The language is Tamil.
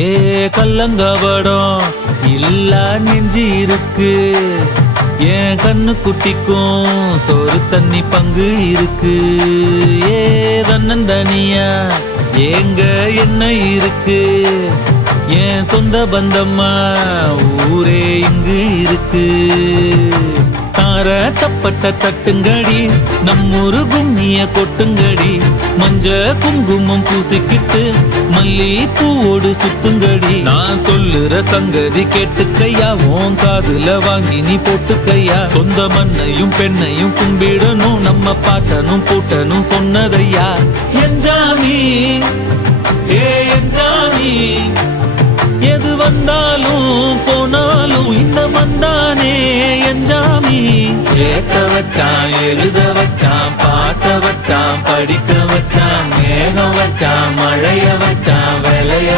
ஏ கல்லங்கபடம் இல்லா நெஞ்சு இருக்கு, என் கண்ணு குட்டிக்கும் சோறு தண்ணி பங்கு இருக்கு. ஏ தன்னந்தனியா ஏங்க என்ன இருக்கு, என் சொந்த பந்தம்மா ஊரே இங்கு இருக்கு. தார தப்பட்ட தட்டுங்கடி, நம்மூரு கும்மிய கொட்டுங்கடி, மஞ்ச குங்குமம் பூசிக்கிட்டு மல்லி பூவோடு சுத்துங்கடி. நான் சொல்லுற சங்கதி கேட்டுக்கையா, உன் காதுல வாங்கி நீ போட்டுக்கையா. சொந்த மண்ணையும் பெண்ணையும் கும்பிடணும், நம்ம பாட்டனும் பூட்டனும் சொன்னதையா. என்ஜாமி ஏ என்ஜாமி, எது வந்தாலும் போனாலும் இந்த மந்தானே என்ஜாமி. கேட்க வச்சான், எழுத வச்சான், பாட்ட வச்சான், படிக்க வச்சான், மேகம் வச்சான், மழைய வச்சான், விளைய